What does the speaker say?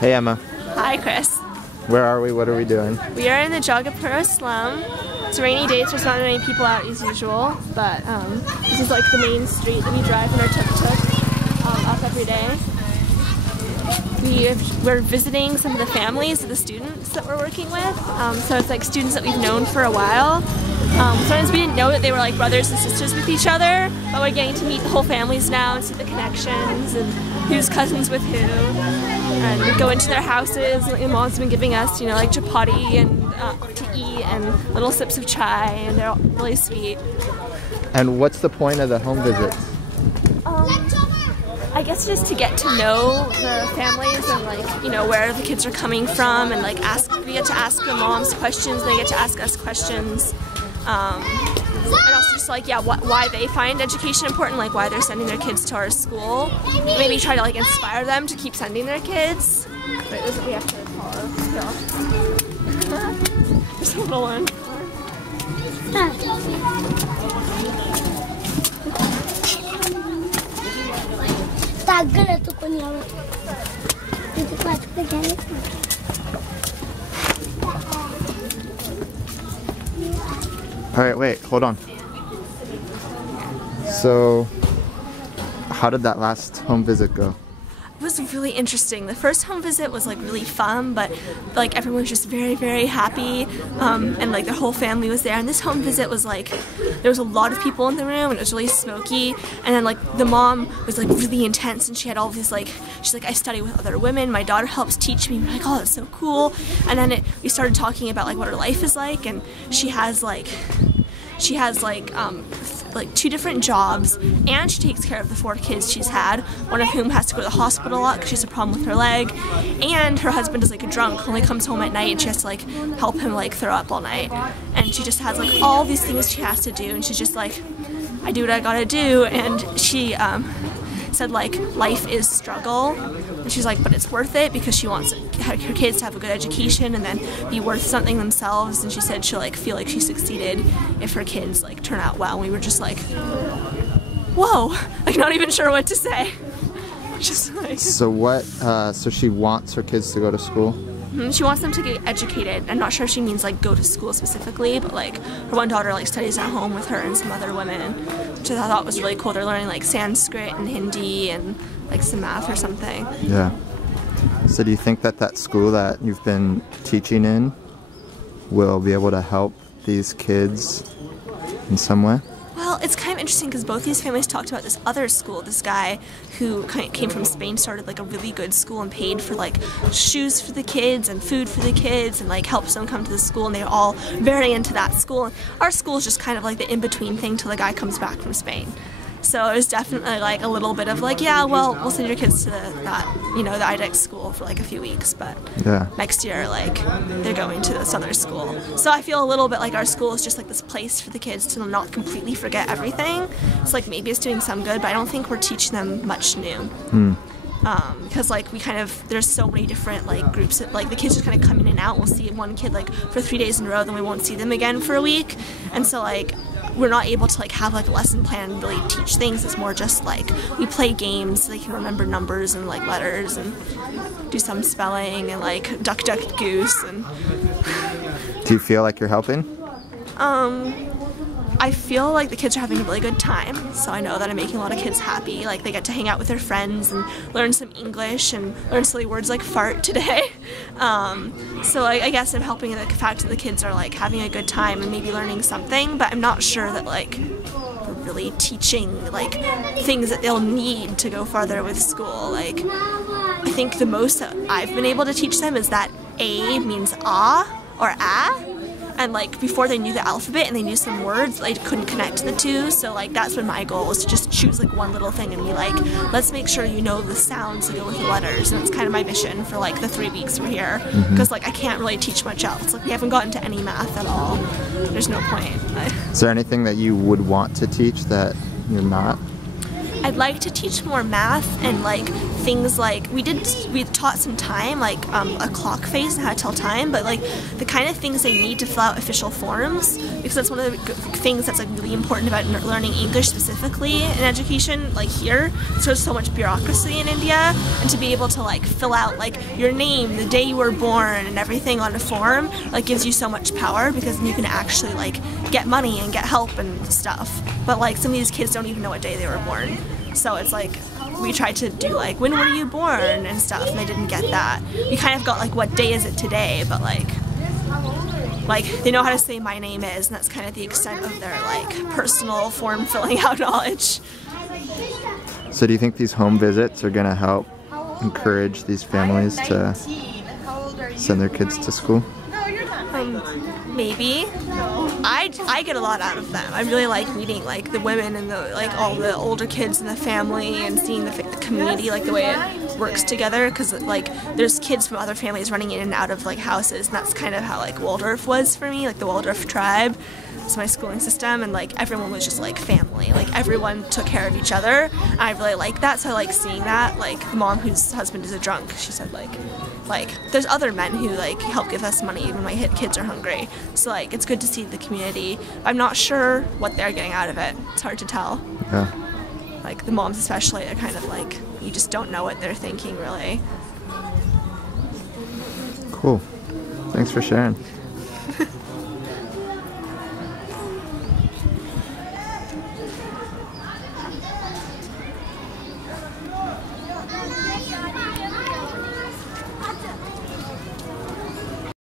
Hey Emma. Hi Chris. Where are we? What are we doing? We are in the Jagapura slum. It's a rainy day, so there's not many people out as usual, but this is like the main street that we drive in our tuk-tuk up every day. We're visiting some of the families of the students that we're working with. So it's like students that we've known for a while. Sometimes we didn't know that they were like brothers and sisters with each other, but we're getting to meet the whole families now and see the connections and who's cousins with who. And we go into their houses. My mom's been giving us, you know, like chapati and to eat and little sips of chai, and they're all really sweet. And what's the point of the home visits? I guess just to get to know the families and like, you know, where the kids are coming from, and like we get to ask the moms questions, they get to ask us questions. And also just like, yeah, why they find education important, like why they're sending their kids to our school. Maybe try to like inspire them to keep sending their kids. Wait, this is what we have to follow. Just a little one. Alright, wait, hold on. So, how did that last home visit go? It was really interesting. The first home visit was like really fun, but like everyone was just very, very happy, and like their whole family was there. And this home visit was like, there was a lot of people in the room, and it was really smoky. And then like the mom was like really intense, and she had all these like, she's like, I study with other women, my daughter helps teach me. We're like, oh, that's so cool. And then we started talking about like what her life is like, and she has like 2 different jobs, and she takes care of the 4 kids she's had, one of whom has to go to the hospital a lot because she has a problem with her leg, and her husband is like a drunk, only comes home at night, and she has to like help him like throw up all night, and she just has like all these things she has to do, and she's just like, I do what I gotta do. And she said like life is struggle, and she's like, but it's worth it because she wants her kids to have a good education and then be worth something themselves. And she said she'll like feel like she succeeded if her kids like turn out well. And we were just like, whoa, like not even sure what to say. Just like, so what? So she wants her kids to go to school? She wants them to get educated. I'm not sure if she means like go to school specifically, but like her one daughter like studies at home with her and some other women, which I thought was really cool. They're learning like Sanskrit and Hindi and like some math or something. Yeah. So do you think that that school that you've been teaching in will be able to help these kids in some way? Well, it's kind of interesting because both these families talked about this other school. This guy who came from Spain started like a really good school and paid for like shoes for the kids and food for the kids and like helps them come to the school, and they're all very into that school. And our school is just kind of like the in-between thing till the guy comes back from Spain. So it was definitely like a little bit of like, yeah, well, we'll send your kids to the IDEX school for like a few weeks, but yeah, next year like they're going to this other school. So I feel a little bit like our school is just like this place for the kids to not completely forget everything. It's like maybe it's doing some good, but I don't think we're teaching them much new. Because like there's so many different like groups that like the kids just kind of come in and out. We'll see one kid like for 3 days in a row, then we won't see them again for a week, and so like we're not able to like have like a lesson plan and really teach things. It's more just like we play games so they can remember numbers and like letters and do some spelling and like duck duck goose. And do you feel like you're helping? I feel like the kids are having a really good time, so I know that I'm making a lot of kids happy. Like they get to hang out with their friends and learn some English and learn silly words like fart today. So I guess I'm helping the fact that the kids are like having a good time and maybe learning something, but I'm not sure that like we're really teaching like things that they'll need to go farther with school. Like I think the most that I've been able to teach them is that A means ah or ah. And like before they knew the alphabet and they knew some words, they couldn't connect the two. So like that's been my goal, is to just choose like one little thing and be like, let's make sure you know the sounds that go with the letters. And it's kind of my mission for like the 3 weeks we're here, because like I can't really teach much else. Like we haven't gotten to any math at all. There's no point. Is there anything that you would want to teach that you're not? I'd like to teach more math and like things like we taught some time, like a clock face and how to tell time, but like the kind of things they need to fill out official forms, because that's one of the things that's like really important about learning English specifically in education, like here. So there's so much bureaucracy in India, and to be able to like fill out like your name, the day you were born, and everything on a form, like gives you so much power, because then you can actually like get money and get help and stuff. But like some of these kids don't even know what day they were born, so it's like we tried to do like when were you born and stuff, and they didn't get that. We kind of got like what day is it today, but like they know how to say my name is, and that's kind of the extent of their like personal form filling out knowledge. So do you think these home visits are going to help encourage these families to send their kids to school? Maybe. I get a lot out of them. I really like meeting like the women and the like all the older kids in the family, and seeing the community, like the way it works together, because like there's kids from other families running in and out of like houses, and that's kind of how like Waldorf was for me, like the Waldorf tribe. It's my schooling system, and like everyone was just like family, like everyone took care of each other. I really like that, so I like seeing that. Like the mom whose husband is a drunk, she said like there's other men who like help give us money when my kids are hungry, so like it's good to see the community. I'm not sure what they're getting out of it. It's hard to tell. Yeah. Like the moms especially are kind of like, you just don't know what they're thinking really. Cool. Thanks for sharing.